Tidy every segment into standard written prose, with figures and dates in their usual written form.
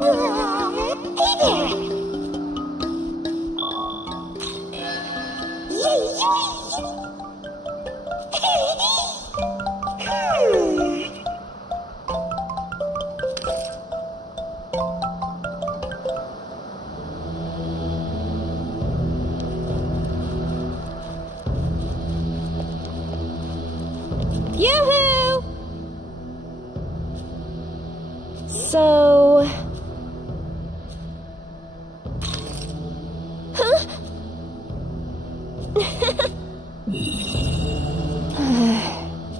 Hey there! Yay, yay! Yoo-hoo! So... Huh?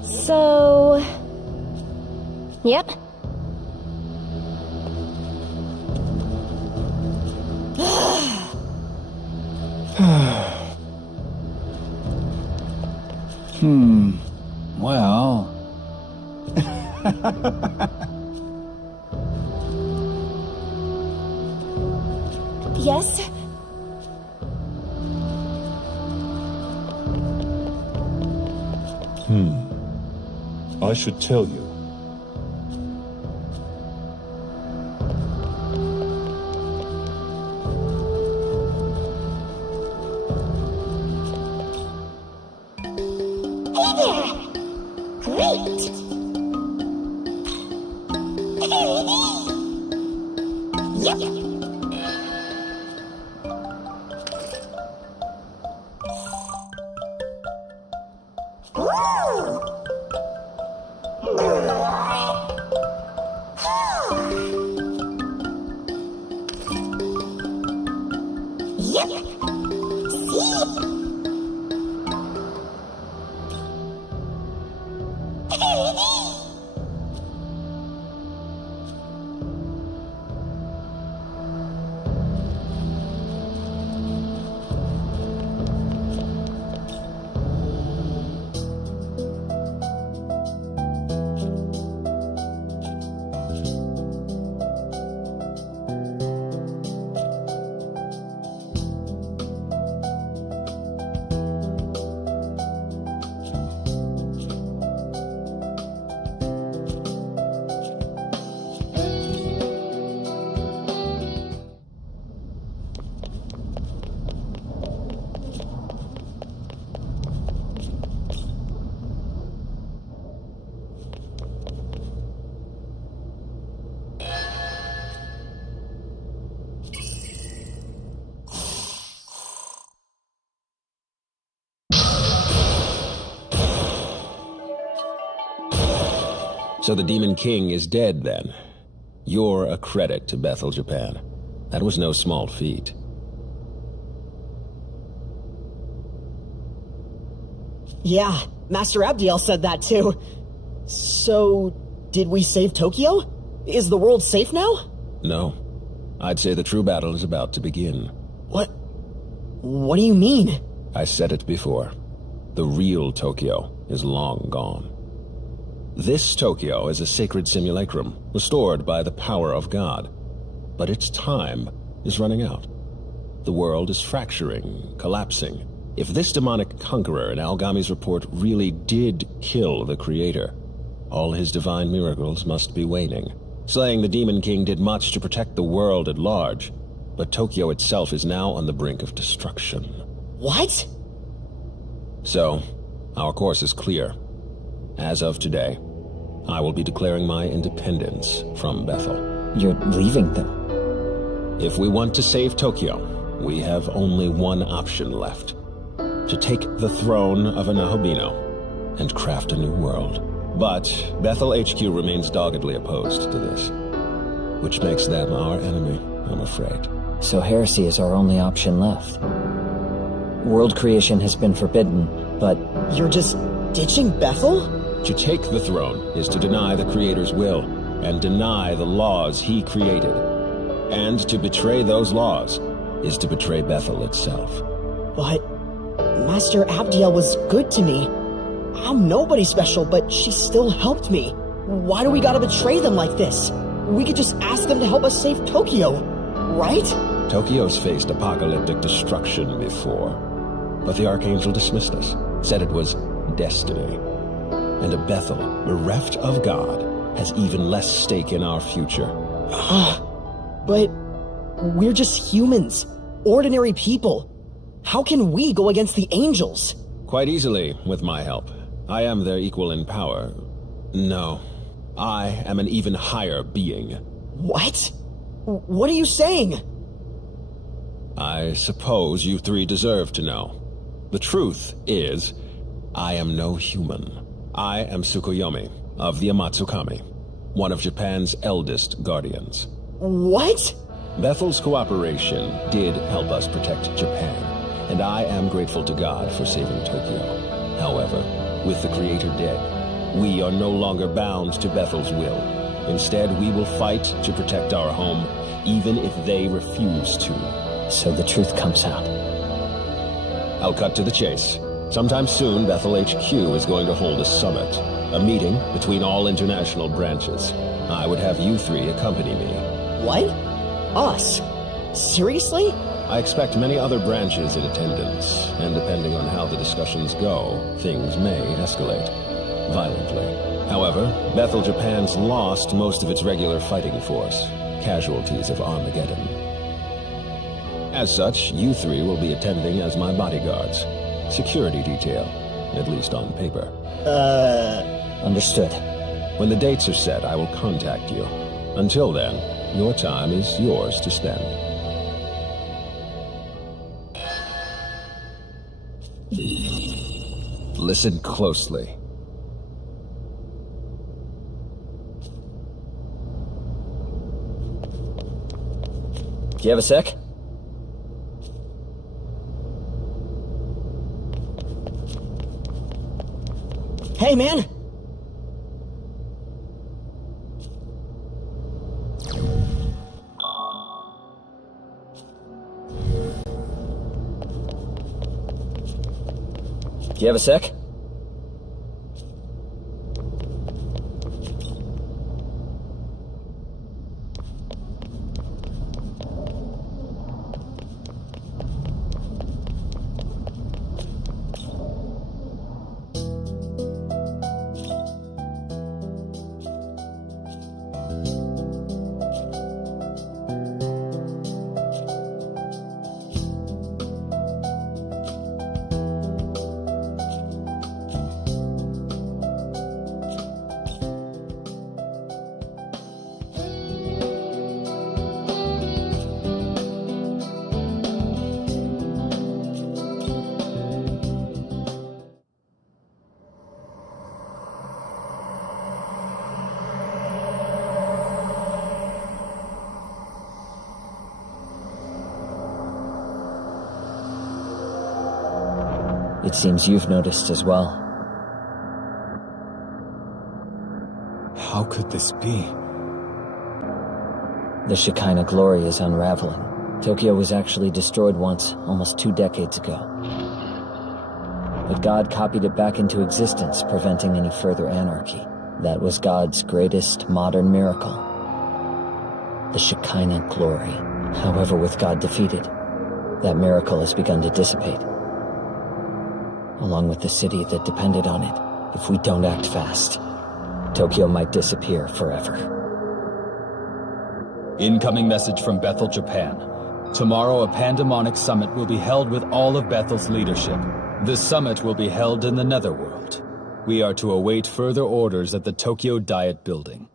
So... Yep. Well... Yes? I should tell you. Hey there! Great! Yep! Yep! See? So the Demon King is dead, then. You're a credit to Bethel, Japan. That was no small feat. Yeah, Master Abdiel said that too. So, did we save Tokyo? Is the world safe now? No. I'd say the true battle is about to begin. What? What do you mean? I said it before. The real Tokyo is long gone. This Tokyo is a sacred simulacrum, restored by the power of God. But its time is running out. The world is fracturing, collapsing. If this demonic conqueror in Algami's report really did kill the Creator, all his divine miracles must be waning. Slaying the Demon King did much to protect the world at large, but Tokyo itself is now on the brink of destruction. What? So, our course is clear. As of today, I will be declaring my independence from Bethel. You're leaving them? If we want to save Tokyo, we have only one option left. To take the throne of Anahobino and craft a new world. But Bethel HQ remains doggedly opposed to this, which makes them our enemy, I'm afraid. So heresy is our only option left. World creation has been forbidden, but... You're just ditching Bethel? To take the throne is to deny the Creator's will, and deny the laws he created. And to betray those laws is to betray Bethel itself. But Master Abdiel was good to me. I'm nobody special, but she still helped me. Why do we gotta betray them like this? We could just ask them to help us save Tokyo, right? Tokyo's faced apocalyptic destruction before, but the Archangel dismissed us, said it was destiny. And a Bethel, bereft of God, has even less stake in our future. But we're just humans, ordinary people. How can we go against the angels? Quite easily, with my help. I am their equal in power. No, I am an even higher being. What? What are you saying? I suppose you three deserve to know. The truth is, I am no human. I am Tsukuyomi of the Amatsukami, one of Japan's eldest guardians. What? Bethel's cooperation did help us protect Japan, and I am grateful to God for saving Tokyo. However, with the Creator dead, we are no longer bound to Bethel's will. Instead, we will fight to protect our home, even if they refuse to. So the truth comes out. I'll cut to the chase. Sometime soon, Bethel HQ is going to hold a summit, a meeting between all international branches. I would have you three accompany me. What? Us? Seriously? I expect many other branches in attendance, and depending on how the discussions go, things may escalate violently. However, Bethel Japan's lost most of its regular fighting force, casualties of Armageddon. As such, you three will be attending as my bodyguards. Security detail, at least on paper. Understood. When the dates are set, I will contact you. Until then, your time is yours to spend. Listen closely. Do you have a sec? Hey, man! Do you have a sec? It seems you've noticed as well. How could this be? The Shekinah glory is unraveling. Tokyo was actually destroyed once, almost 2 decades ago. But God copied it back into existence, preventing any further anarchy. That was God's greatest modern miracle. The Shekinah glory. However, with God defeated, that miracle has begun to dissipate. Along with the city that depended on it. If we don't act fast, Tokyo might disappear forever. Incoming message from Bethel, Japan. Tomorrow a pandemonic summit will be held with all of Bethel's leadership. The summit will be held in the Netherworld. We are to await further orders at the Tokyo Diet Building.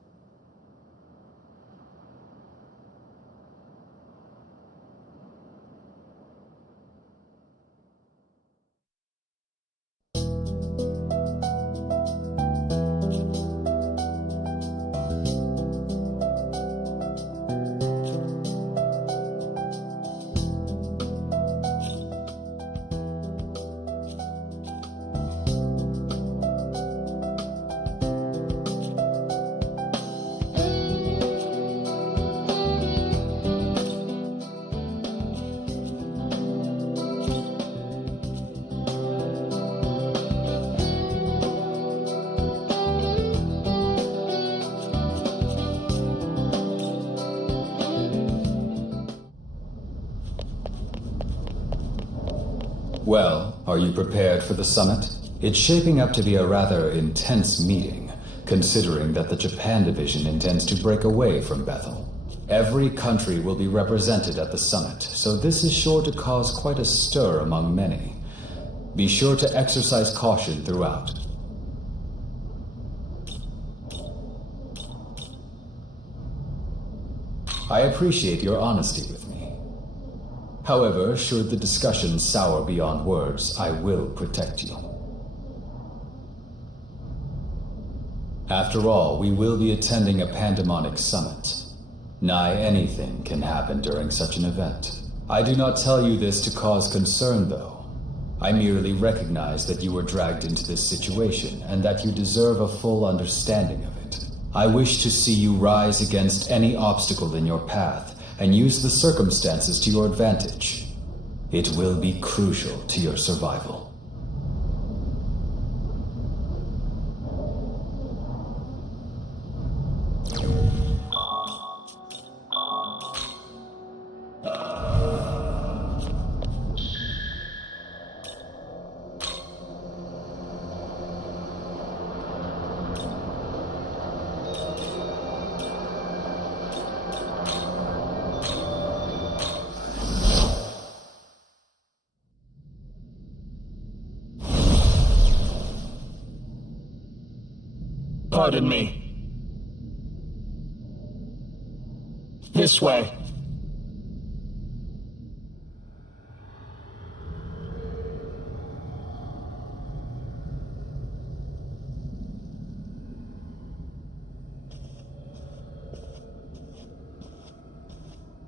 Well, are you prepared for the summit? It's shaping up to be a rather intense meeting, considering that the Japan division intends to break away from Bethel. Every country will be represented at the summit, so this is sure to cause quite a stir among many. Be sure to exercise caution throughout. I appreciate your honesty with me. However, should the discussion sour beyond words, I will protect you. After all, we will be attending a pandemonic summit. Nigh anything can happen during such an event. I do not tell you this to cause concern, though. I merely recognize that you were dragged into this situation, and that you deserve a full understanding of it. I wish to see you rise against any obstacle in your path, and use the circumstances to your advantage. It will be crucial to your survival. Pardon me. This way.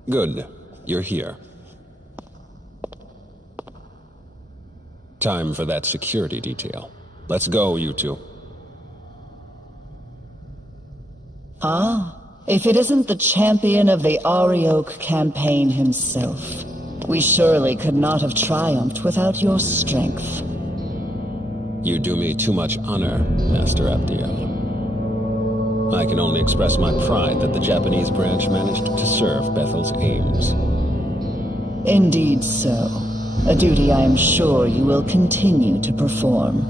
Good. You're here. Time for that security detail. Let's go, you two. Ah, if it isn't the champion of the Arioch campaign himself, we surely could not have triumphed without your strength. You do me too much honor, Master Abdiel. I can only express my pride that the Japanese branch managed to serve Bethel's aims. Indeed so. A duty I am sure you will continue to perform.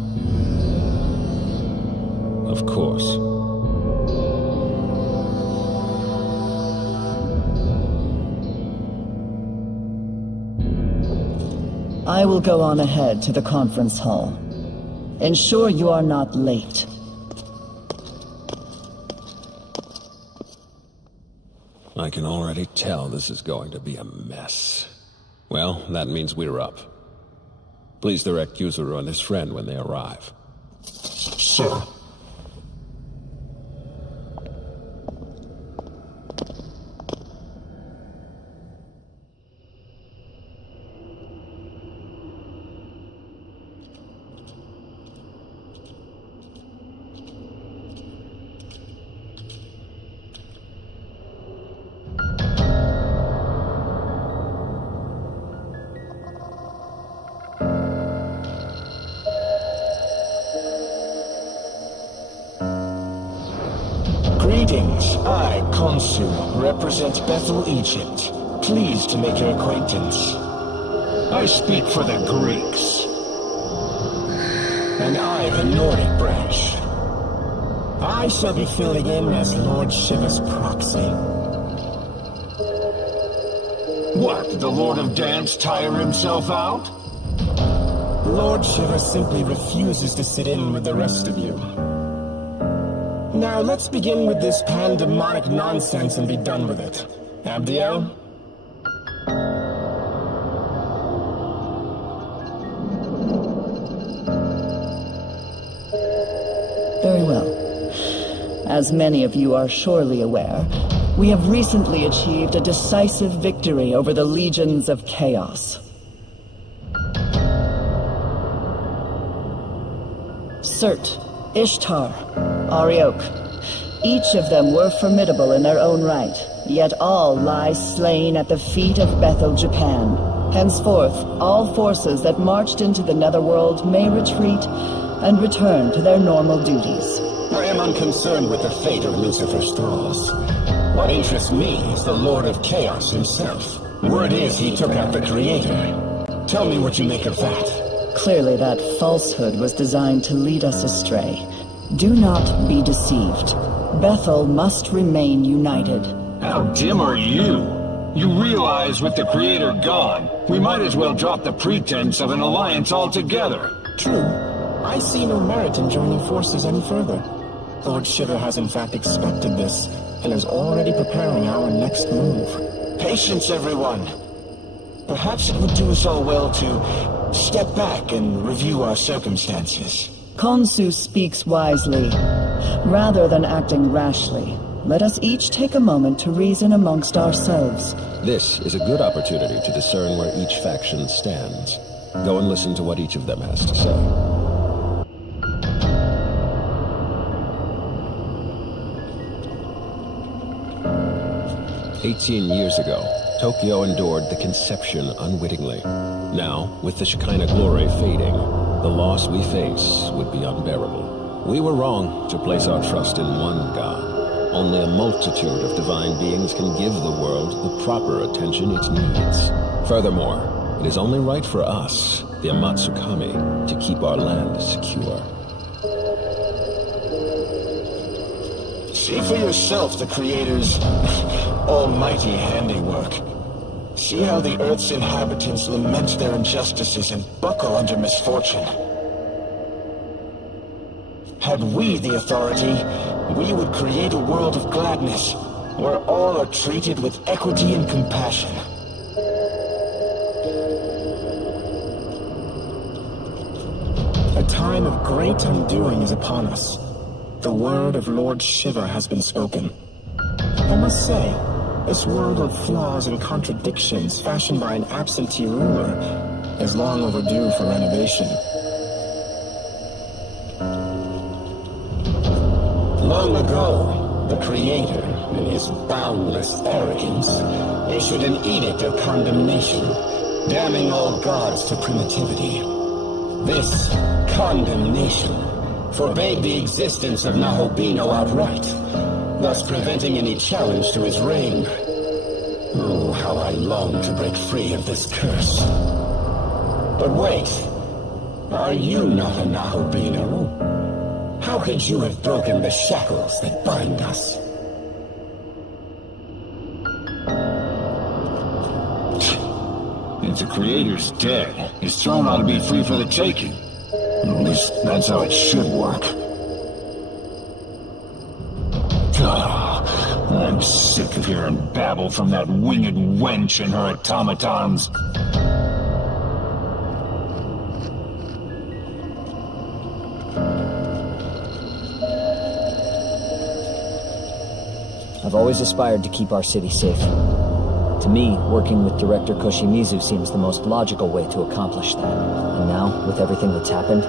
Of course. I will go on ahead to the conference hall. Ensure you are not late. I can already tell this is going to be a mess. Well, that means we're up. Please direct Yuzuru and his friend when they arrive. Sure. Greetings. I, Khonsu, represent Bethel, Egypt. Pleased to make your acquaintance. I speak for the Greeks. And I, the Nordic branch. I shall be filling in as Lord Shiva's proxy. What, the Lord of Dance tire himself out? Lord Shiva simply refuses to sit in with the rest of you. Now let's begin with this pandemonic nonsense and be done with it. Abdiel? Very well. As many of you are surely aware, we have recently achieved a decisive victory over the legions of chaos. Surt, Ishtar, Arioch. Each of them were formidable in their own right, yet all lie slain at the feet of Bethel, Japan. Henceforth, all forces that marched into the Netherworld may retreat and return to their normal duties. I am unconcerned with the fate of Lucifer's thralls. What interests me is the Lord of Chaos himself. Word is he took out the Creator. Tell me what you make of that. Clearly that falsehood was designed to lead us astray. Do not be deceived. Bethel must remain united. How dim are you? You realize with the Creator gone, we might as well drop the pretense of an alliance altogether. True. I see no merit in joining forces any further. Lord Shiva has in fact expected this, and is already preparing our next move. Patience, everyone. Perhaps it would do us all well to step back and review our circumstances. Khonsu speaks wisely. Rather than acting rashly, let us each take a moment to reason amongst ourselves. This is a good opportunity to discern where each faction stands. Go and listen to what each of them has to say. "18 years ago, Tokyo endured the conception unwittingly. Now, with the Shekinah glory fading, the loss we face would be unbearable. We were wrong to place our trust in one God. Only a multitude of divine beings can give the world the proper attention it needs. Furthermore, it is only right for us, the Amatsukami, to keep our land secure." See for yourself the Creator's almighty handiwork. See how the Earth's inhabitants lament their injustices and buckle under misfortune. Had we the authority, we would create a world of gladness, where all are treated with equity and compassion. A time of great undoing is upon us. The word of Lord Shiva has been spoken. I must say, this world of flaws and contradictions fashioned by an absentee ruler is long overdue for renovation. Long ago, the Creator, in his boundless arrogance, issued an edict of condemnation, damning all gods to primitivity. This condemnation forbade the existence of Nahobino outright, thus preventing any challenge to his reign. Oh, how I long to break free of this curse. But wait, are you not a Nahobino? How could you have broken the shackles that bind us? If the Creator's dead, his throne ought to be free for the taking. At least that's how it should work. I'm sick of hearing babble from that winged wench and her automatons. I've always aspired to keep our city safe. To me, working with Director Koshimizu seems the most logical way to accomplish that. And now, with everything that's happened,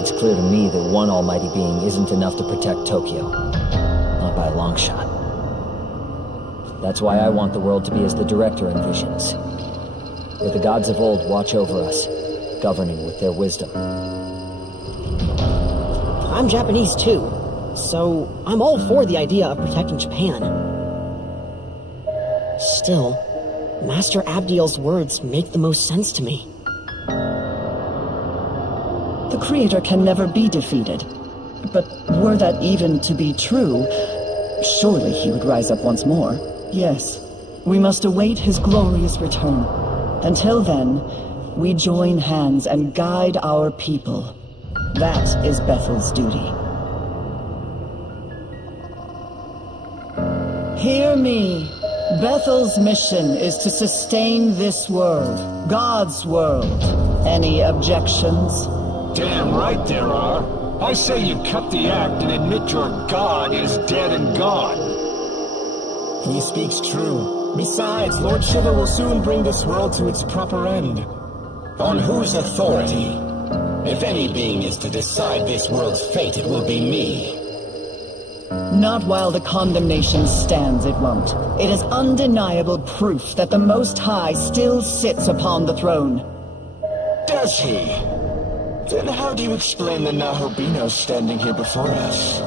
it's clear to me that one almighty being isn't enough to protect Tokyo. Not by a long shot. That's why I want the world to be as the Director envisions. Where the gods of old watch over us, governing with their wisdom. I'm Japanese too, so I'm all for the idea of protecting Japan. Still, Master Abdiel's words make the most sense to me. The Creator can never be defeated. But were that even to be true, surely he would rise up once more. Yes, we must await his glorious return. Until then, we join hands and guide our people. That is Bethel's duty. Hear me. Bethel's mission is to sustain this world, God's world. Any objections? Damn right there are. I say you cut the act and admit your god is dead and gone. He speaks true. Besides, Lord Shiva will soon bring this world to its proper end. On whose authority? If any being is to decide this world's fate, it will be me. Not while the condemnation stands, it won't. It is undeniable proof that the Most High still sits upon the throne. Does he? Then how do you explain the Nahobino standing here before us?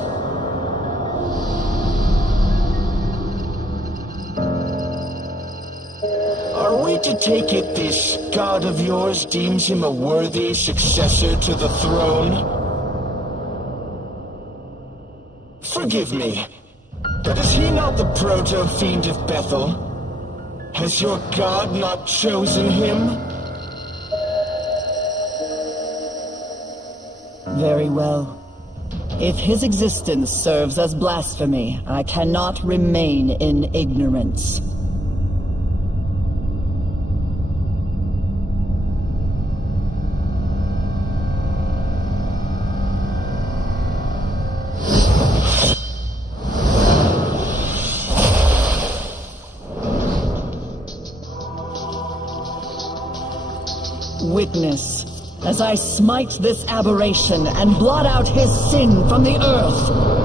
Are we to take it this god of yours deems him a worthy successor to the throne? Forgive me. But is he not the proto-fiend of Bethel? Has your god not chosen him? Very well. If his existence serves as blasphemy, I cannot remain in ignorance. Witness, as I smite this aberration and blot out his sin from the earth.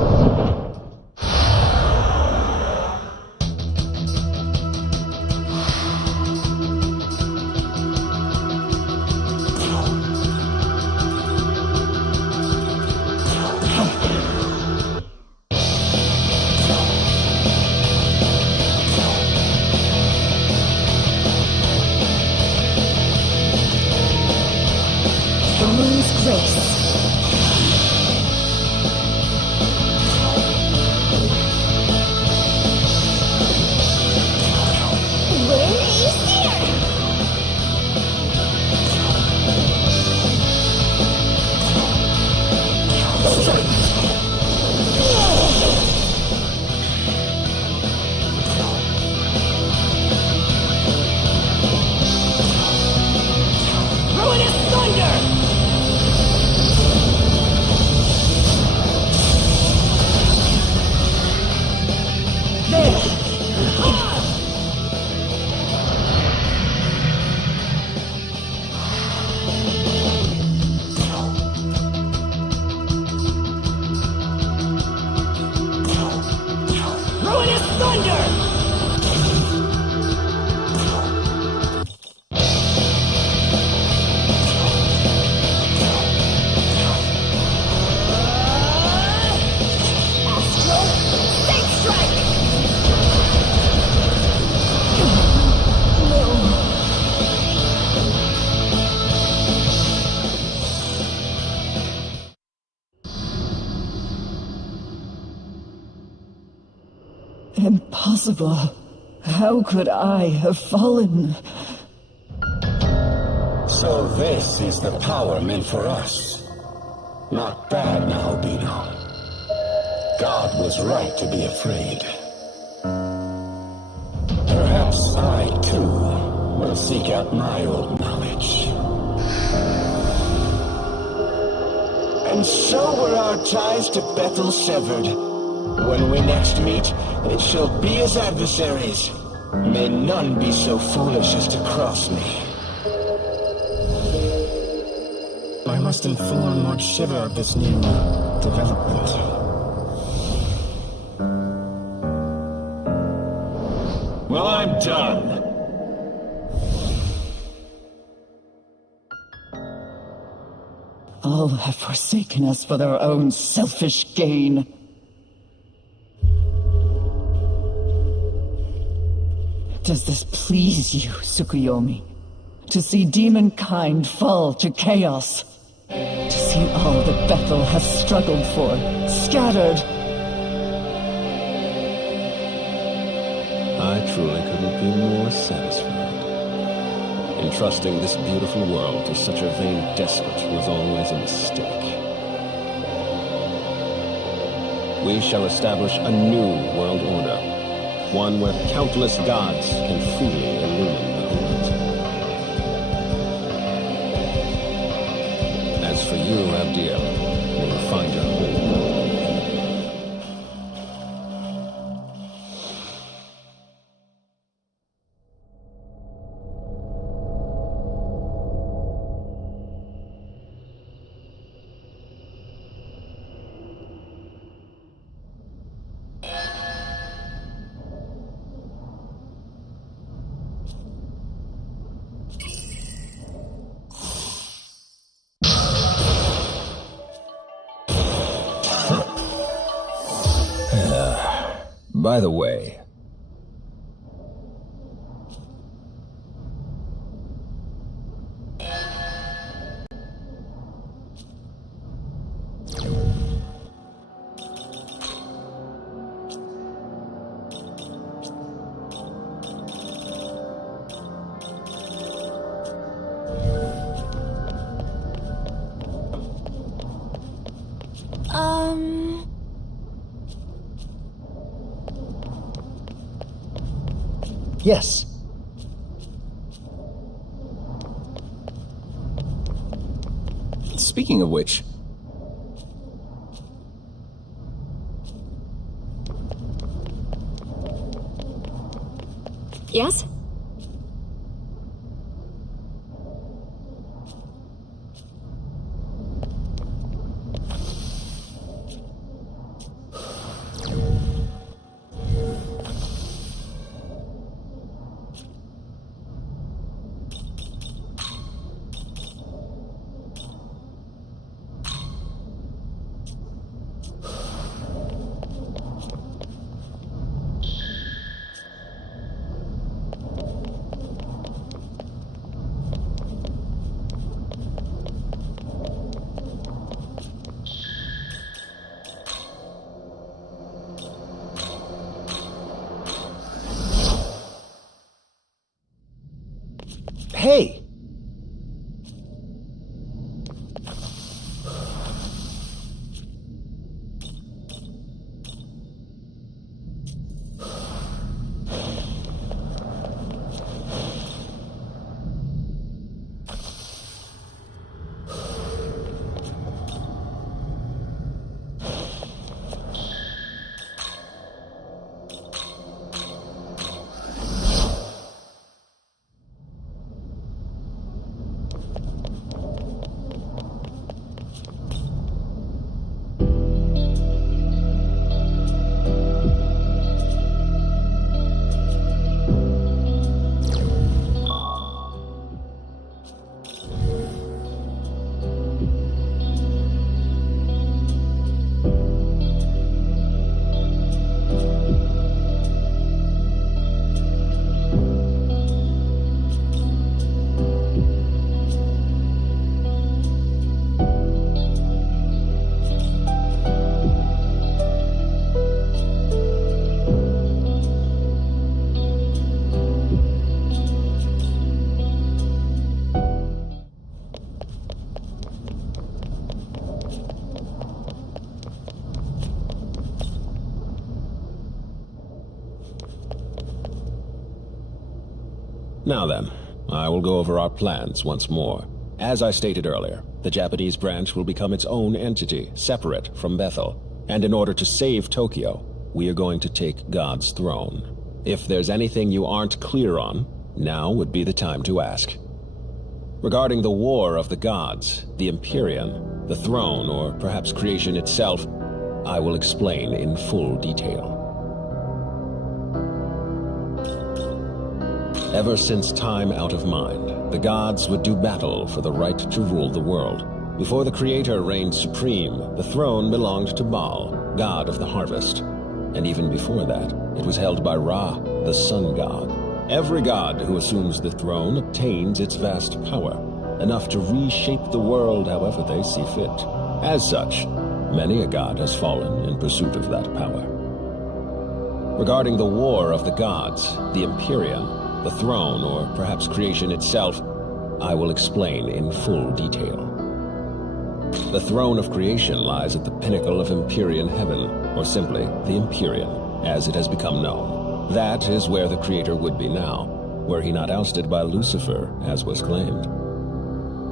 Impossible. How could I have fallen? So this is the power meant for us. Not bad now, Bino. God was right to be afraid. Perhaps I, too, will seek out my old knowledge. And so were our ties to Bethel severed. When we next meet, it shall be as adversaries. May none be so foolish as to cross me. I must inform Lord Shiva of this new development. Well, I'm done. All have forsaken us for their own selfish gain. Does this please you, Tsukuyomi? To see demonkind fall to chaos? To see all that Bethel has struggled for, scattered? I truly couldn't be more satisfied. Entrusting this beautiful world to such a vain despot was always a mistake. We shall establish a new world order. One where countless gods can freely illumine the world. As for you, Abdiel, you will find your home. By the way, Yes. Speaking of which... Yes? Hey! Now then, I will go over our plans once more. As I stated earlier, the Japanese branch will become its own entity, separate from Bethel. And in order to save Tokyo, we are going to take God's throne. If there's anything you aren't clear on, now would be the time to ask. Regarding the War of the Gods, the Empyrean, the throne, or perhaps creation itself, I will explain in full detail. Ever since time out of mind, the gods would do battle for the right to rule the world. Before the Creator reigned supreme, the throne belonged to Baal, god of the harvest. And even before that, it was held by Ra, the sun god. Every god who assumes the throne obtains its vast power, enough to reshape the world however they see fit. As such, many a god has fallen in pursuit of that power. Regarding the War of the Gods, the Empyrean, the throne, or perhaps creation itself, I will explain in full detail. The throne of creation lies at the pinnacle of Empyrean heaven, or simply the Empyrean, as it has become known. That is where the Creator would be now, were he not ousted by Lucifer, as was claimed.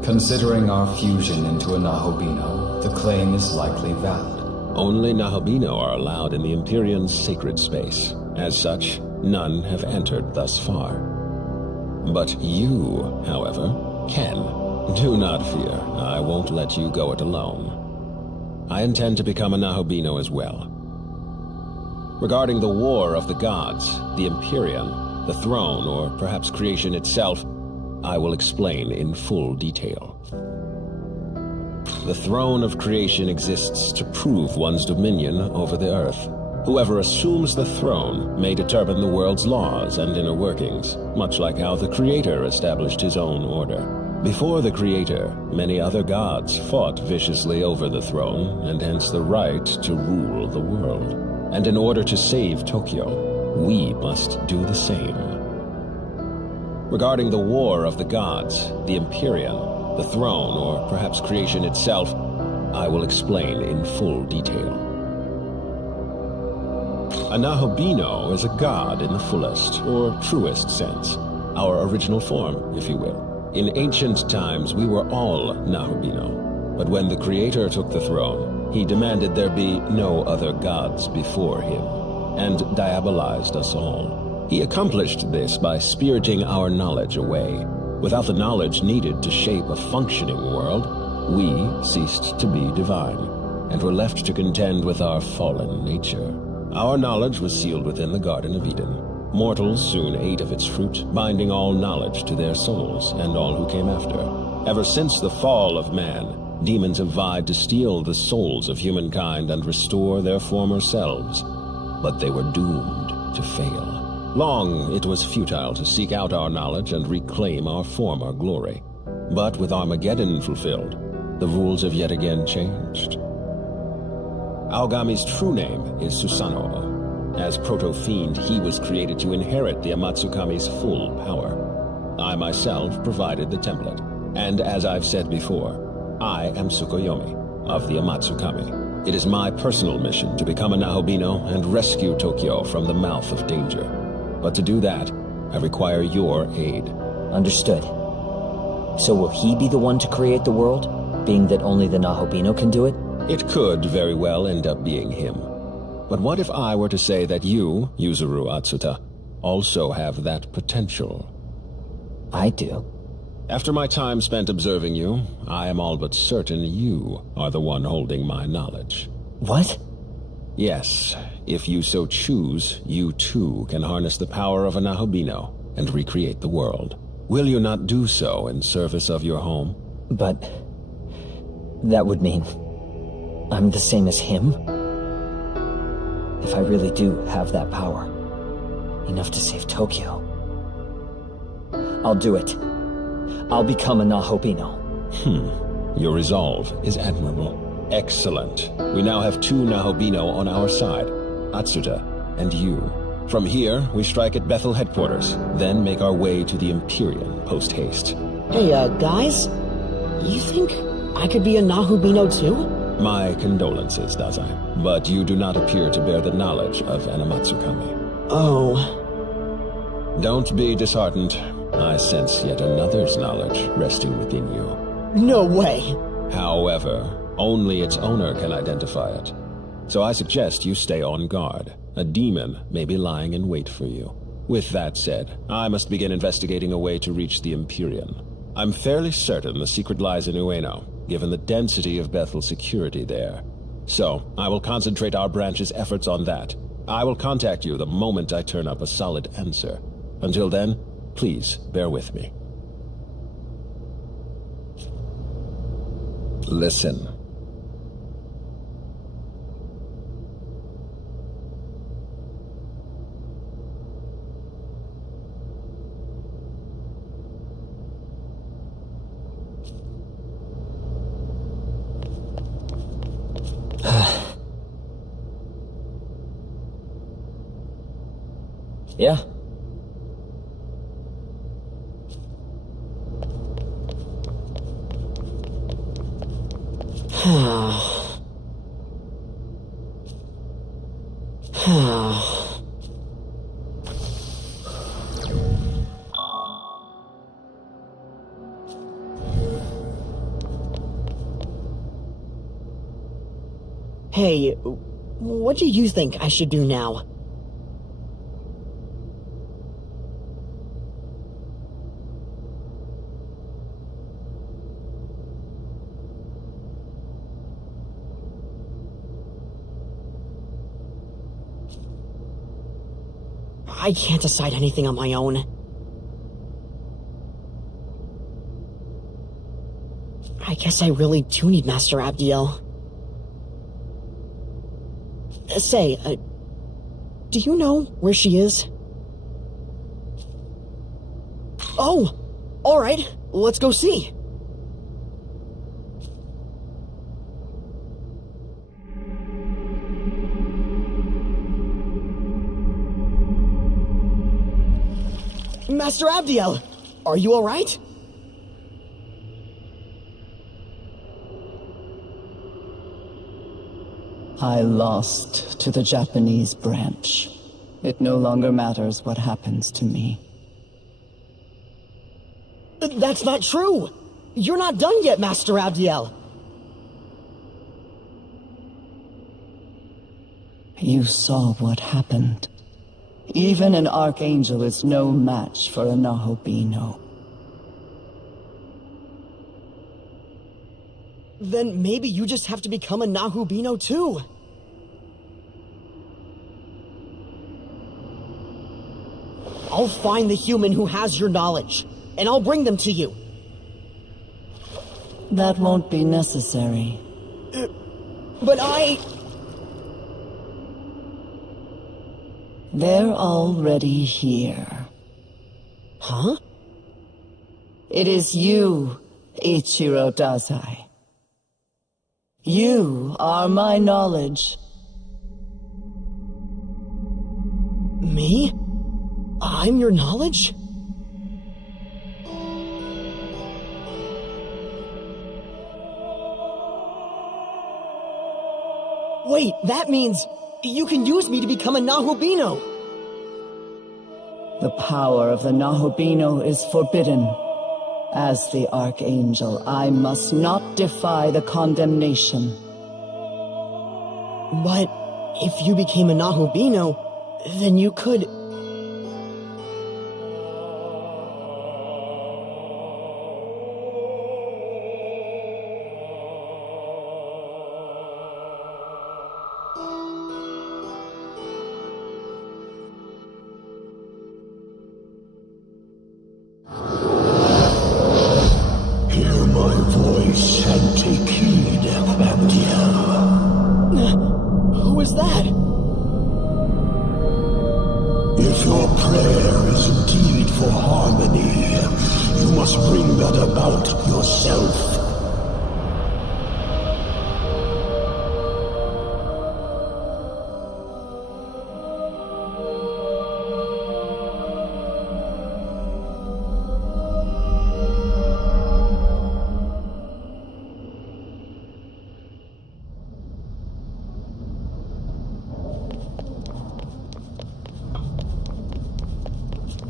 Considering our fusion into a Nahobino, the claim is likely valid. Only Nahobino are allowed in the Empyrean's sacred space. As such, none have entered thus far. But you, however, can. Do not fear, I won't let you go it alone. I intend to become a Nahobino as well. Regarding the War of the Gods, the Empyrean, the throne, or perhaps creation itself, I will explain in full detail. The throne of creation exists to prove one's dominion over the earth. Whoever assumes the throne may determine the world's laws and inner workings, much like how the Creator established his own order. Before the Creator, many other gods fought viciously over the throne, and hence the right to rule the world. And in order to save Tokyo, we must do the same. Regarding the War of the Gods, the Empyrean, the throne, or perhaps creation itself, I will explain in full detail. A Nahobino is a god in the fullest, or truest sense. Our original form, if you will. In ancient times, we were all Nahobino. But when the Creator took the throne, he demanded there be no other gods before him, and diabolized us all. He accomplished this by spiriting our knowledge away. Without the knowledge needed to shape a functioning world, we ceased to be divine, and were left to contend with our fallen nature. Our knowledge was sealed within the Garden of Eden. Mortals soon ate of its fruit, binding all knowledge to their souls and all who came after. Ever since the fall of man, demons have vied to steal the souls of humankind and restore their former selves. But they were doomed to fail. Long it was futile to seek out our knowledge and reclaim our former glory. But with Armageddon fulfilled, the rules have yet again changed. Aogami's true name is Susanoo. As proto-fiend, he was created to inherit the Amatsukami's full power. I myself provided the template, and as I've said before, I am Tsukuyomi of the Amatsukami. It is my personal mission to become a Nahobino and rescue Tokyo from the mouth of danger. But to do that, I require your aid. Understood. So will he be the one to create the world, being that only the Nahobino can do it? It could very well end up being him. But what if I were to say that you, Yuzuru Atsuta, also have that potential? I do. After my time spent observing you, I am all but certain you are the one holding my knowledge. What? Yes, if you so choose, you too can harness the power of a Nahobino and recreate the world. Will you not do so in service of your home? But that would mean I'm the same as him? If I really do have that power, enough to save Tokyo, I'll do it. I'll become a Nahobino. Your resolve is admirable. Excellent. We now have two Nahobino on our side, Atsuta and you. From here, we strike at Bethel headquarters, then make our way to the Empyrean post-haste. Hey, guys? You think I could be a Nahobino too? My condolences, Dazai. But you do not appear to bear the knowledge of an Amatsukami. Oh. Don't be disheartened. I sense yet another's knowledge resting within you. No way. However, only its owner can identify it. So I suggest you stay on guard. A demon may be lying in wait for you. With that said, I must begin investigating a way to reach the Empyrean. I'm fairly certain the secret lies in Ueno, given the density of Bethel's security there. So, I will concentrate our branch's efforts on that. I will contact you the moment I turn up a solid answer. Until then, please bear with me. Listen. Yeah. Hey, what do you think I should do now? I can't decide anything on my own. I guess I really do need Master Abdiel. Say, do you know where she is? Oh! Alright, let's go see. Master Abdiel, are you alright? I lost to the Japanese branch. It no longer matters what happens to me. That's not true! You're not done yet, Master Abdiel! You saw what happened. Even an Archangel is no match for a Nahobino. Then maybe you just have to become a Nahubino too! I'll find the human who has your knowledge, and I'll bring them to you. That won't be necessary. But I... They're already here. Huh? It is you, Ichiro Dazai. You are my knowledge. Me? I'm your knowledge? Wait, that means you can use me to become a Nahobino! The power of the Nahobino is forbidden. As the Archangel, I must not defy the condemnation. But if you became a Nahobino, then you could... Hear my voice and take heed, Abdiel. Who is that? If your prayer is indeed for harmony, you must bring that about yourself.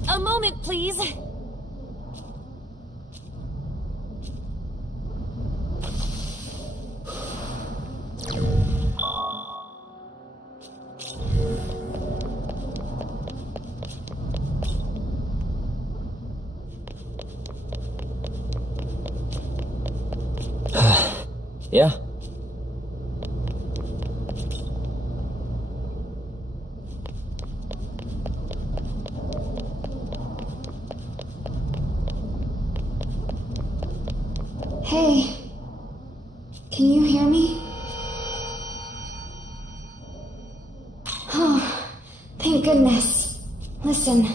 A moment, please. Yeah? Hey, can you hear me? Oh, thank goodness. Listen,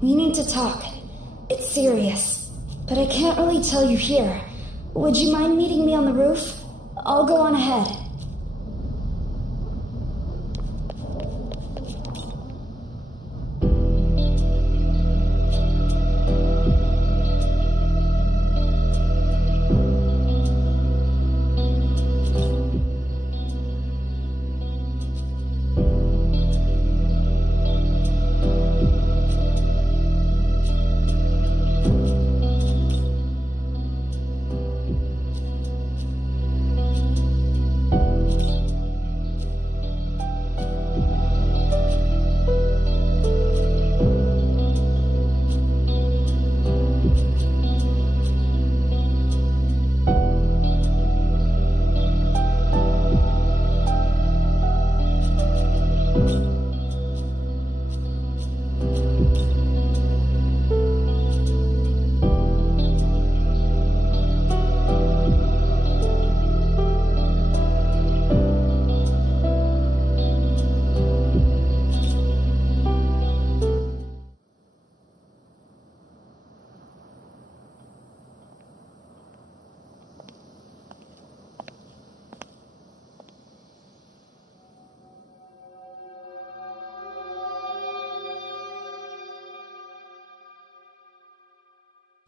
we need to talk. It's serious, but I can't really tell you here. Would you mind meeting me on the roof? I'll go on ahead.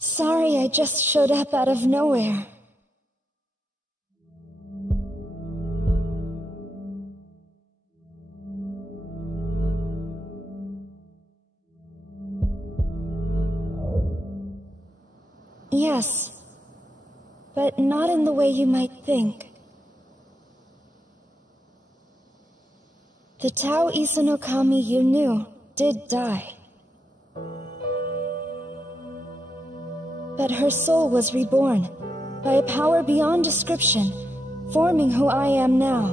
Sorry, I just showed up out of nowhere. yes. But not in the way you might think. The Tao Isanokami you knew did die. But her soul was reborn by a power beyond description, forming who I am now.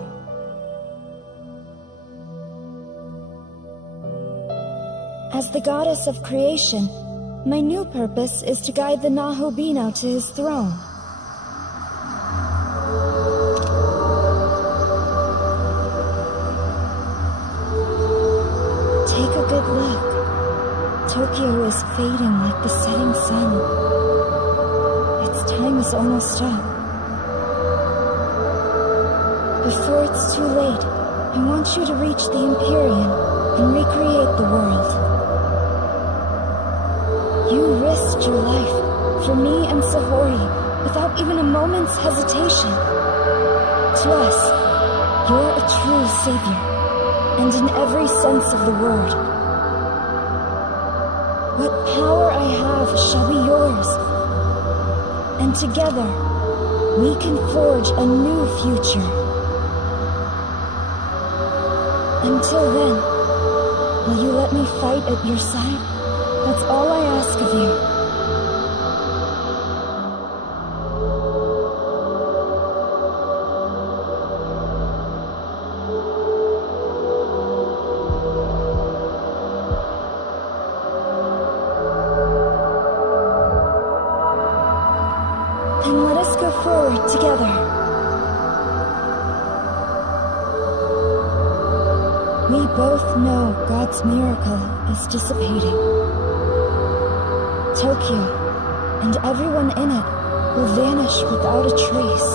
As the goddess of creation, my new purpose is to guide the Nahobino to his throne. Take a good look. Tokyo is fading like the setting sun. Its time is almost up. Before it's too late, I want you to reach the Empyrean and recreate the world. You risked your life for me and Sahori without even a moment's hesitation. To us, you're a true savior, and in every sense of the word. What power I have shall be yours, and together, we can forge a new future. Until then, will you let me fight at your side? That's all I ask of you. Then let us go forward together. We both know God's miracle is dissipating. Tokyo, and everyone in it, will vanish without a trace.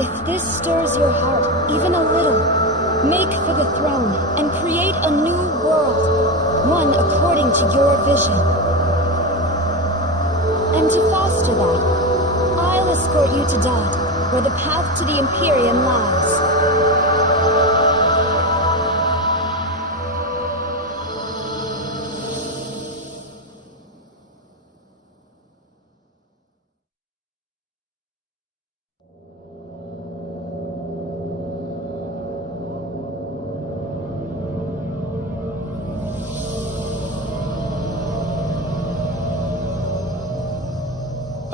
If this stirs your heart even a little, make for the throne and create a new world, one according to your vision. And to foster that, I'll escort you to Dot, where the path to the Empyrean lies.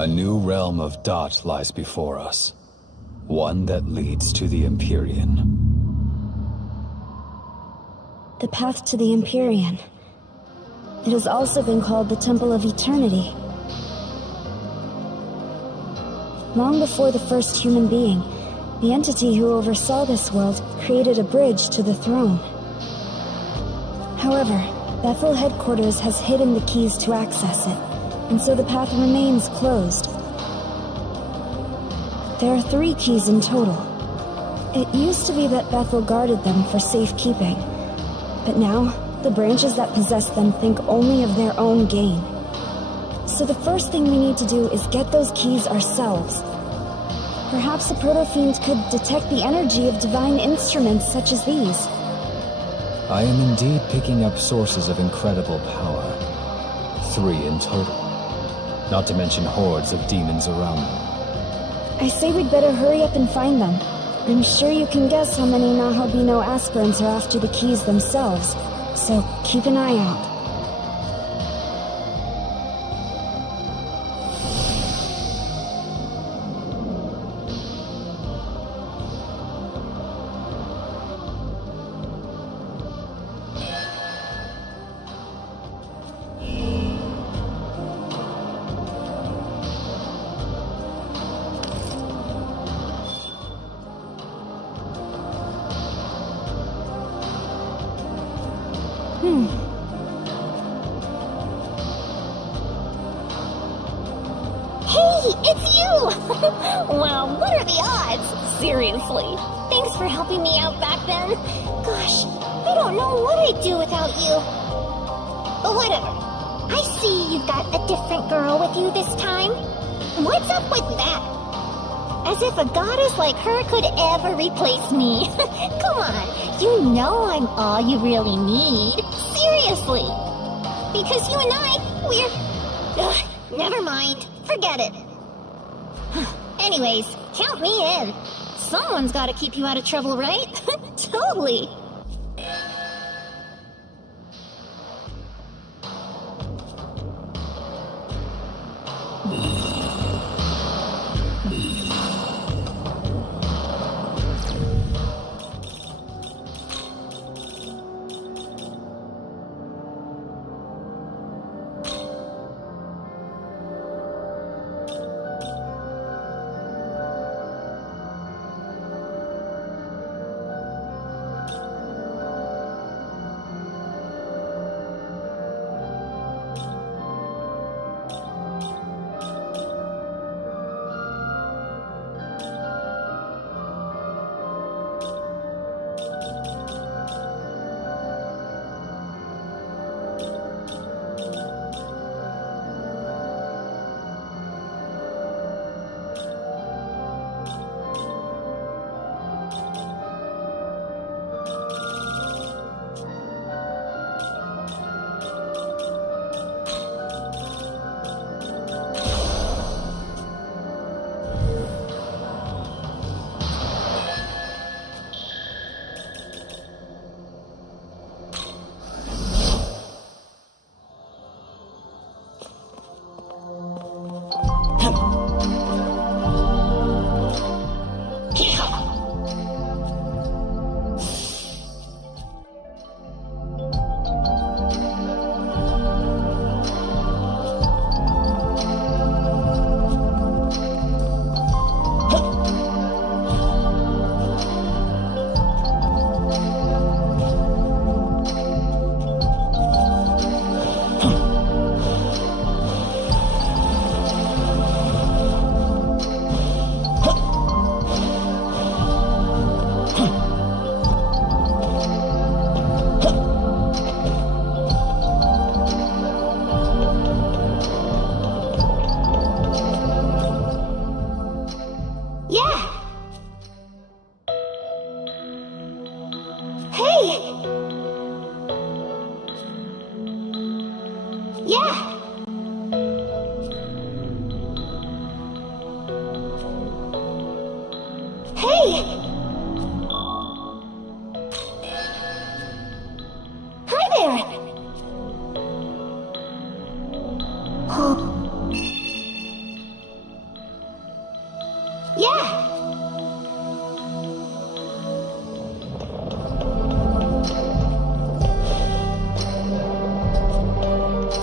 A new realm of Dot lies before us. One that leads to the Empyrean. The path to the Empyrean. It has also been called the Temple of Eternity. Long before the first human being, the entity who oversaw this world created a bridge to the throne. However, Bethel headquarters has hidden the keys to access it, and so the path remains closed. There are 3 keys in total. It used to be that Bethel guarded them for safekeeping, but now the branches that possess them think only of their own gain. So the first thing we need to do is get those keys ourselves. Perhaps a proto-fiend could detect the energy of divine instruments such as these. I am indeed picking up sources of incredible power. 3 in total. Not to mention hordes of demons around them. I say we'd better hurry up and find them. I'm sure you can guess how many Nahobino aspirants are after the keys themselves, so keep an eye out. Hey, it's you! Wow, what are the odds? Seriously. Thanks for helping me out back then. Gosh, I don't know what I'd do without you. But whatever. I see you've got a different girl with you this time. What's up with that? As if a goddess like her could ever replace me. Come on, you know I'm all you really need. Seriously. Because you and I, Ugh, never mind. Forget it. Anyways, count me in. Someone's gotta keep you out of trouble, right? Totally.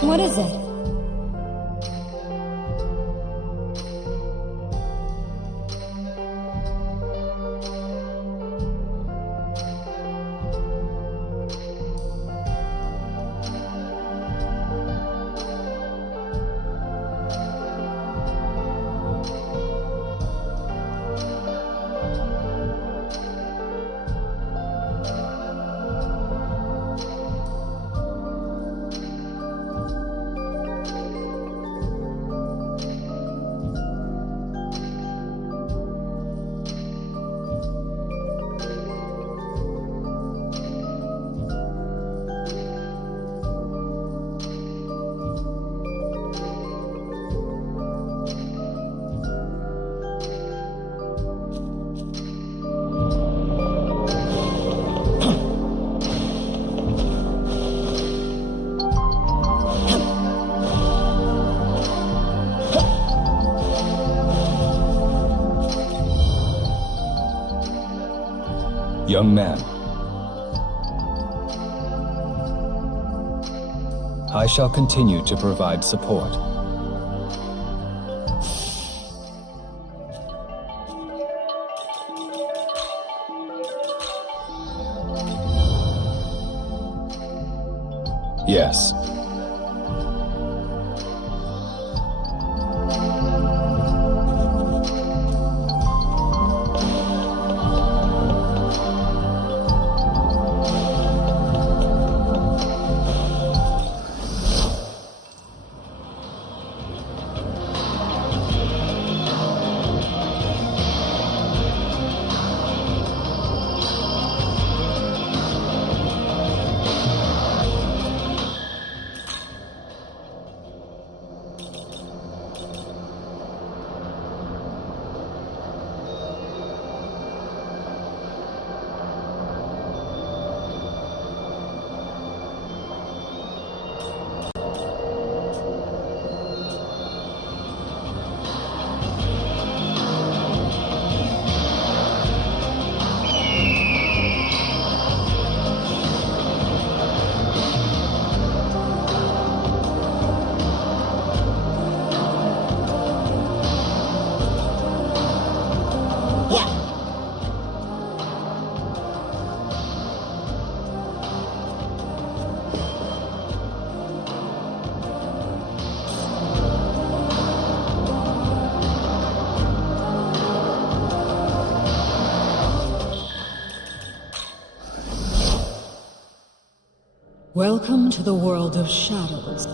What is it? Young man, I shall continue to provide support. Yes. Welcome to the world of shadows.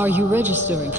Are you registering?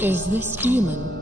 Is this demon?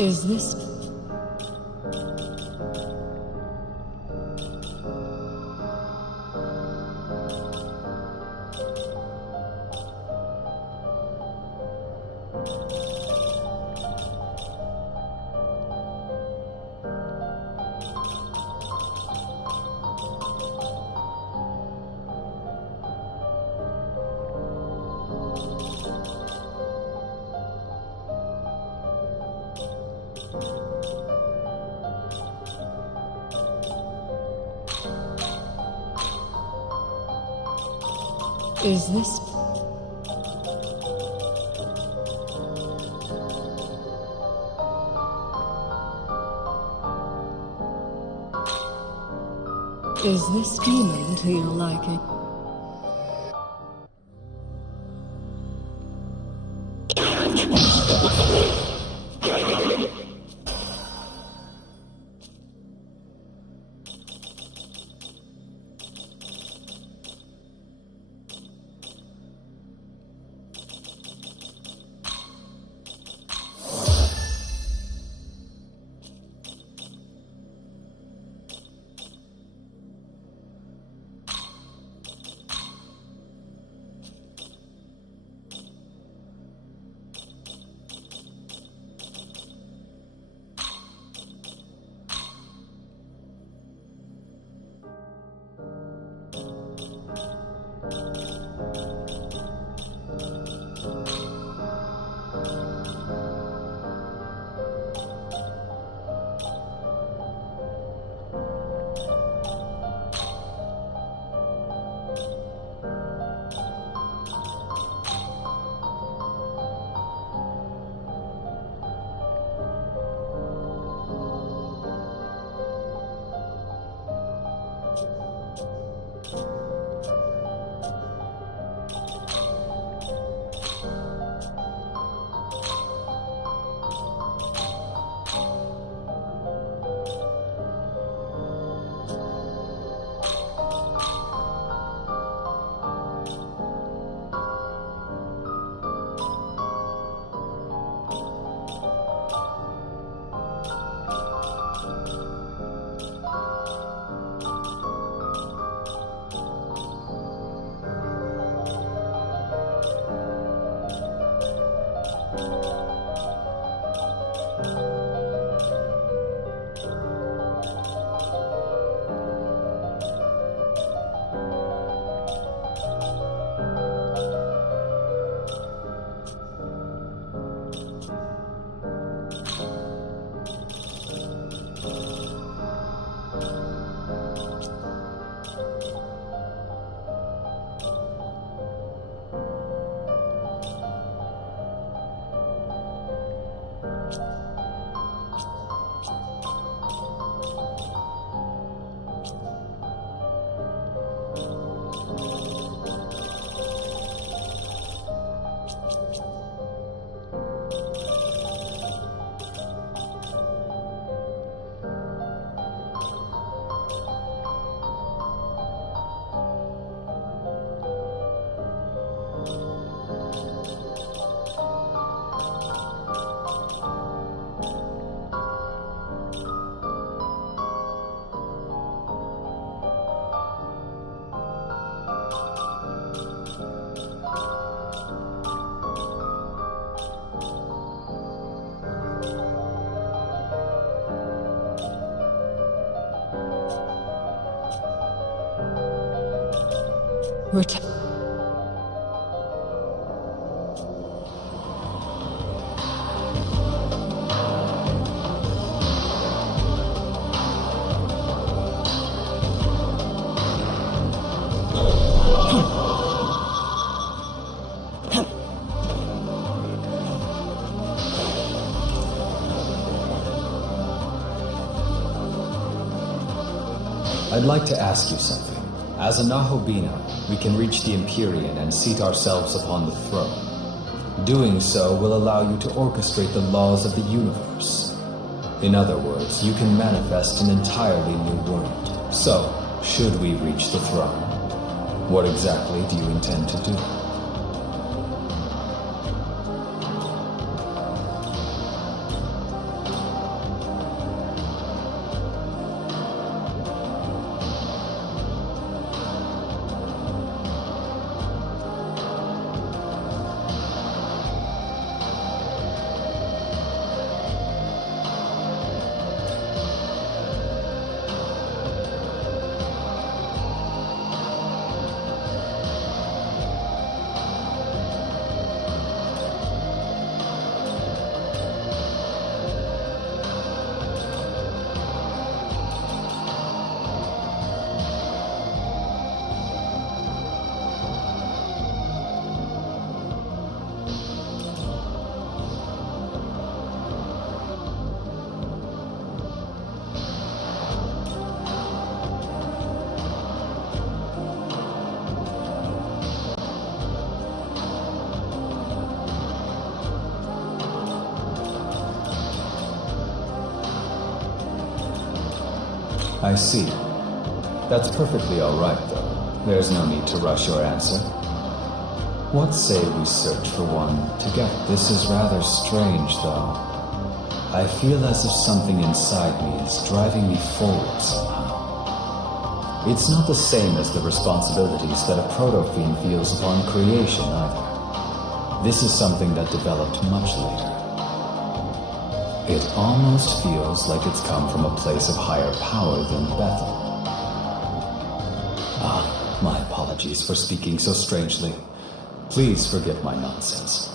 Is this... Is this... Is this demon to your liking? I'd like to ask you something. As a Nahobina, we can reach the Empyrean and seat ourselves upon the throne. Doing so will allow you to orchestrate the laws of the universe. In other words, you can manifest an entirely new world. So, should we reach the throne, what exactly do you intend to do? I see. That's perfectly all right, though. There's no need to rush your answer. What say we search for one together? This is rather strange, though. I feel as if something inside me is driving me forward somehow. It's not the same as the responsibilities that a proto-fiend feels upon creation, either. This is something that developed much later. It almost feels like it's come from a place of higher power than Bethel. My apologies for speaking so strangely. Please forget my nonsense.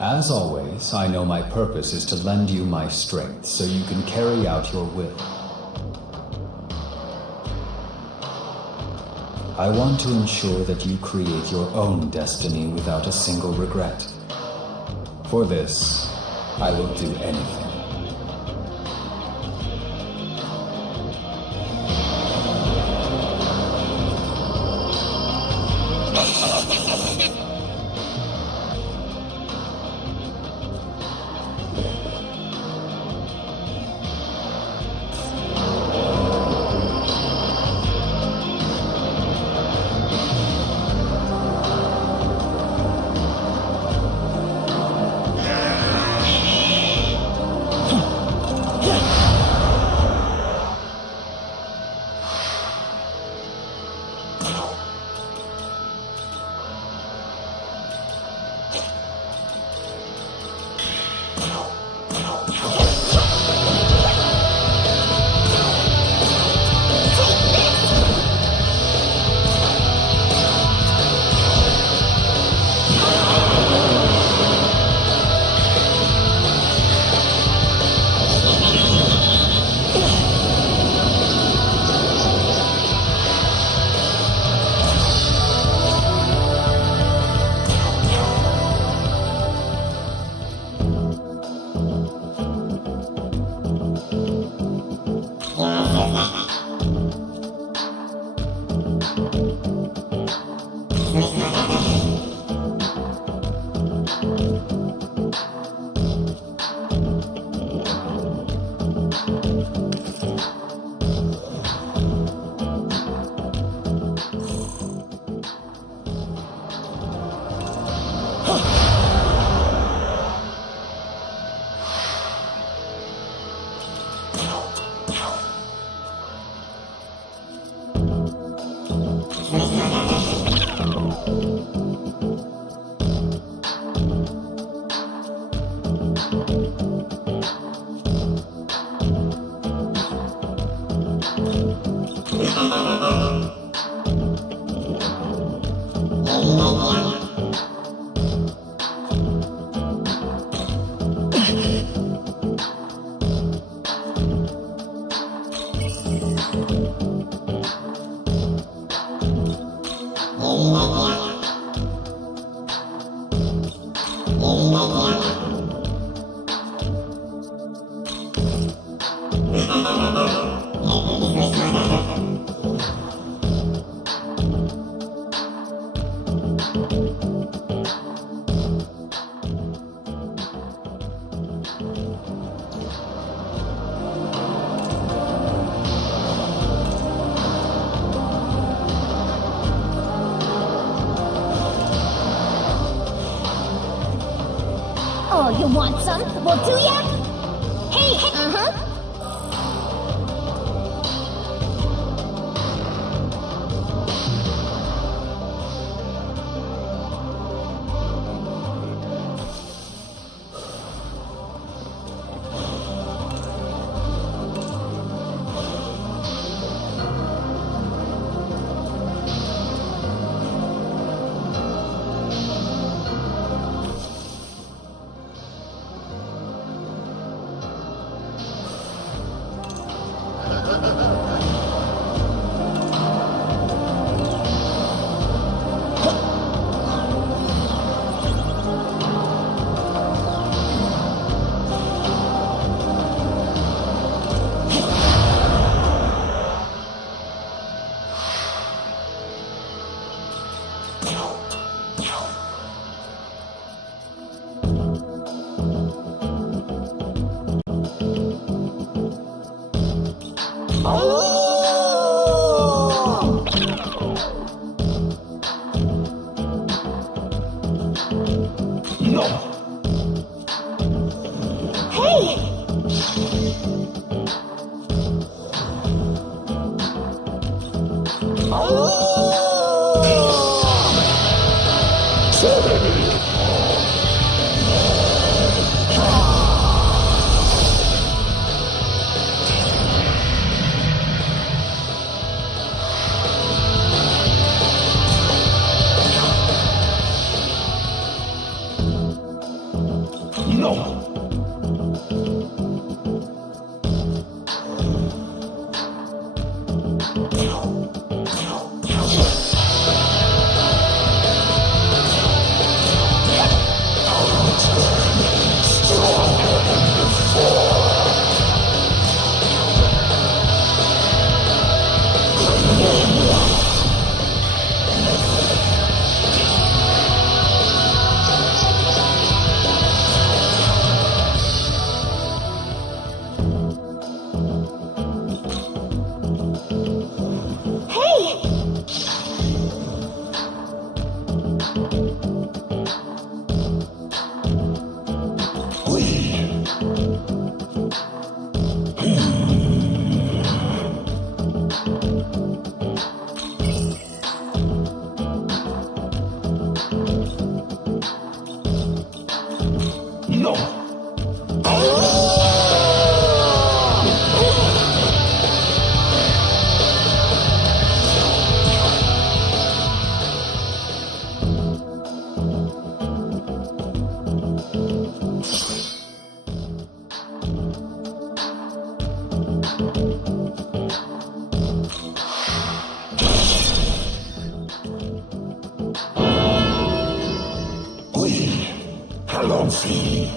As always, I know my purpose is to lend you my strength so you can carry out your will. I want to ensure that you create your own destiny without a single regret. For this, I will do anything. Oh, you want some? Well, do ya? Hey, uh-huh. No! Hey! No! No! Oui, allons-y.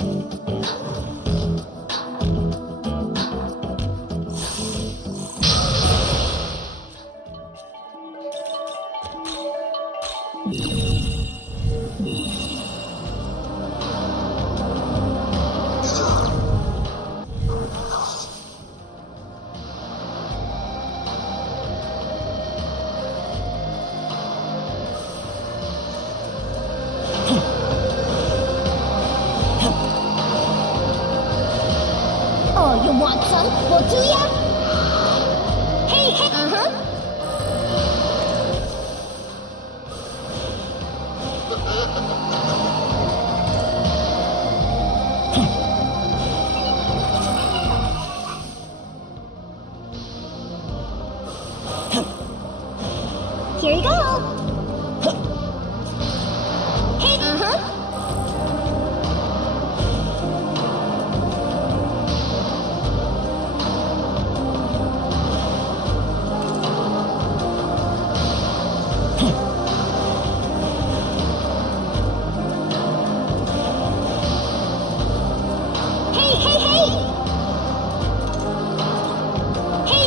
Oh, you want some? Well, do ya? Hey, hey, Here you go. Hey, Hey, hey, hey! Hey,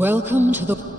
Welcome to the